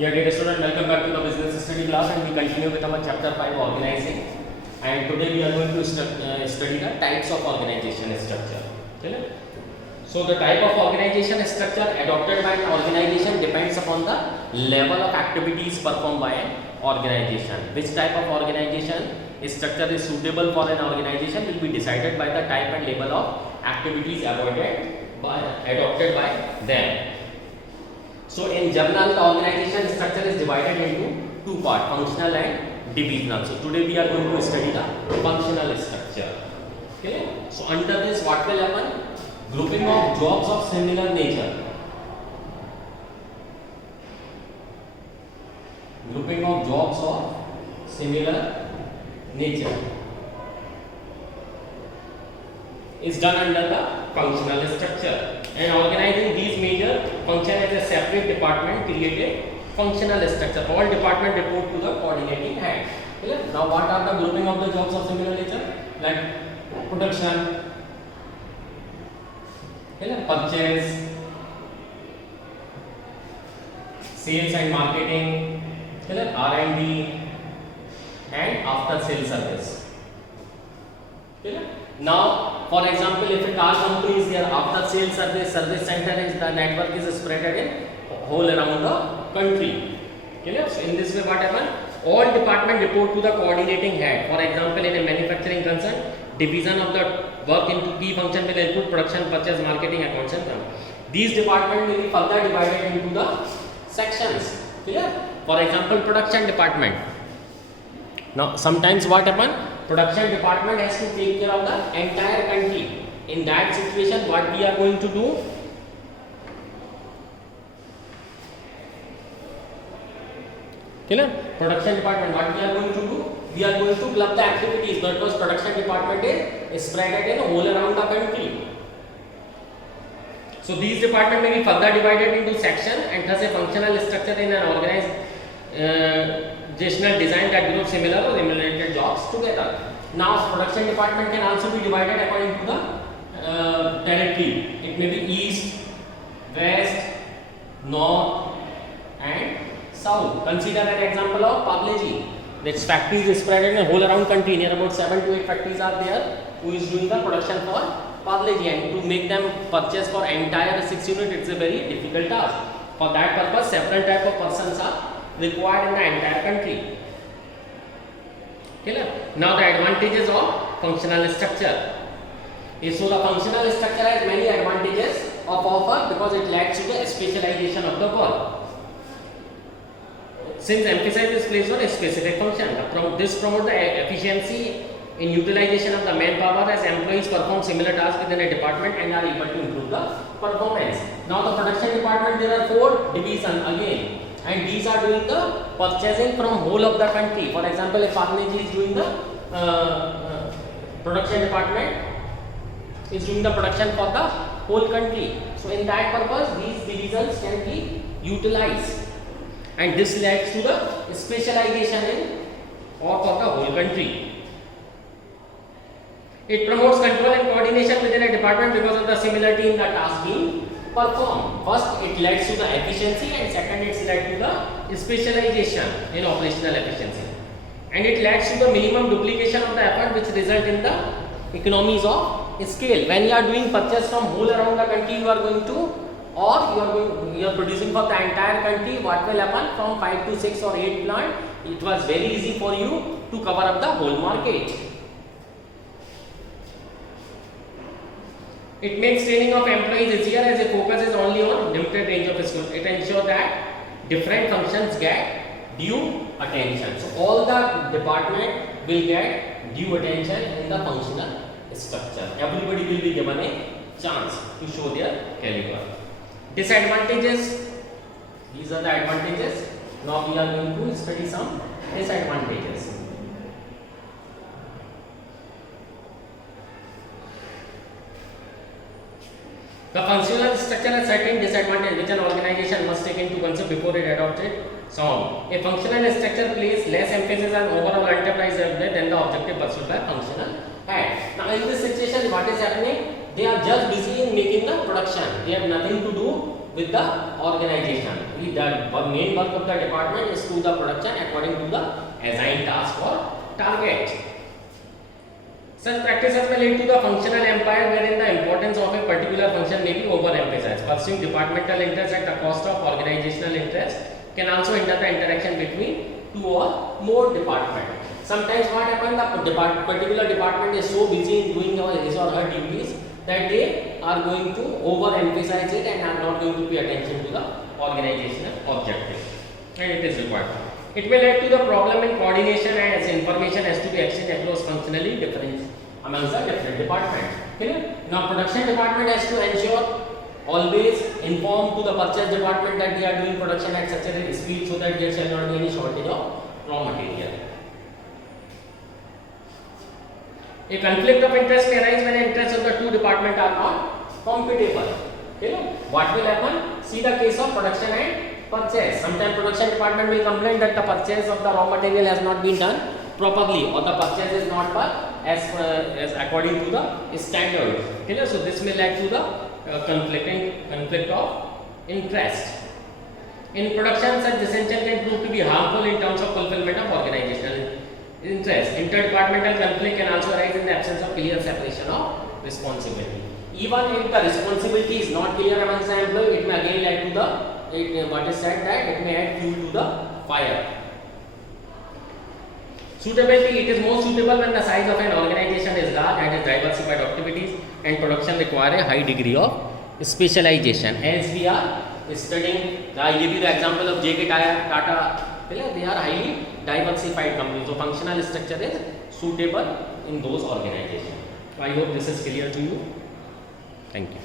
Yeah, dear student, welcome back to the business study class, and we continue with our chapter 5 organizing. And today we are going to study the types of organization structure. Okay? So the type of organization structure adopted by an organization depends upon the level of activities performed by an organization. Which type of organization structure is suitable for an organization will be decided by the type and level of activities adopted by them. So in general, the organization structure is divided into two parts, functional and divisional. So today we are going to study the functional structure. Okay. So under this, what will happen? Grouping of jobs of similar nature. Grouping of jobs of similar nature is done under the functional structure. And organizing these major function as a separate department created functional structure. All department report to the coordinating head. Clear? Now what are the grouping of the jobs of similar nature? Like production, purchase, sales and marketing, R&D, and after sales service. Now, for example, if a car company is there, after sales service center is the network is spread in whole around the country. So in this way, what happen? All department report to the coordinating head. For example, in a manufacturing concern, division of the work into key function will include production, purchase, marketing, accounts, and some. These departments will be further divided into the sections. Clear? For example, production department. Now, sometimes what happen? Production department has to take care of the entire country. In that situation, what we are going to do? Clear? Production department, what we are going to do? We are going to club the activities because production department is spread in all around the country. So these departments may be further divided into sections and thus a functional structure in an organizational design that groups similar or related jobs together. Now production department can also be divided according to the territory. It may be east, west, north, and south. Consider an example of Parle-G. Its factories is spread in a whole around country. Near about 7 to 8 factories are there who is doing the production for Parle-G, and to make them purchase for entire 6 units, it's a very difficult task. For that purpose, several type of persons are required in the entire country. Clear? Now the advantages of functional structure. So the functional structure has many advantages of offer because it leads to the specialization of the work. Since emphasis is placed on a specific function, this promotes the efficiency in utilization of the manpower as employees perform similar tasks within a department and are able to improve the performance. Now the production department, there are 4 divisions again, and these are doing the purchasing from whole of the country. For example, if Parle-G is doing the production department is doing the production for the whole country. So in that purpose, these divisions can be utilized, and this leads to the specialization in or for the whole country. It promotes control and coordination within a department because of the similarity in the task being performed. First, it leads to the efficiency, and second, it leads to the specialization in operational efficiency. And it leads to the minimum duplication of the effort, which result in the economies of scale. When you are doing purchase from whole around the country, you are going to, or you are producing for the entire country, what will happen? From 5 to 6 or 8 plant, it was very easy for you to cover up the whole market. It makes training of employees easier as the focus is only on limited range of skills. It ensures that different functions get due attention. So all the department will get due attention in the functional structure. Everybody will be given a chance to show their caliber. Disadvantages. These are the advantages. Now we are going to study some disadvantages. The functional structure has certain disadvantages which an organization must take into consideration before it adopts it. A functional structure places less emphasis on overall enterprise than the objective pursued by functional head. Now in this situation, what is happening? They are just busy in making the production. They have nothing to do with the organization. The main work of the department is to the production according to the assigned task or target. Such practices may lead to the functional empire wherein the importance of a particular function may be overemphasized. Pursuing departmental interest at the cost of organizational interest can also hinder the interaction between two or more departments. Sometimes what happens, the particular department is so busy in doing his or her duties that they are going to overemphasize it and are not going to pay attention to the organizational objective, and it is required. It may lead to the problem in coordination as information has to be exchanged across functionally different amongst the different departments. Clear? Now production department has to ensure always inform to the purchase department that they are doing production at such a speed so that there shall not be any shortage of raw material. A conflict of interest may arise when the interests of the two departments are not compatible. Okay? What will happen? See the case of production and purchase. Sometimes production department will complain that the purchase of the raw material has not been done properly, or the purchase is not as according to the standard. Okay? So this may lead to the conflict of interest. In production, such dissension can prove to be harmful in terms of fulfillment of organizational interest. Interdepartmental conflict can also arise in the absence of clear separation of responsibility. Even if the responsibility is not clear amongst the employee, it may again lead to the what is said that it may add fuel to the fire. Suitability. It is more suitable when the size of an organization is large and has diversified activities, and production require a high degree of specialization. As we are studying, I give you the example of JK Tata. They are highly diversified companies, so functional structure is suitable in those organizations. So I hope this is clear to you. Thank you.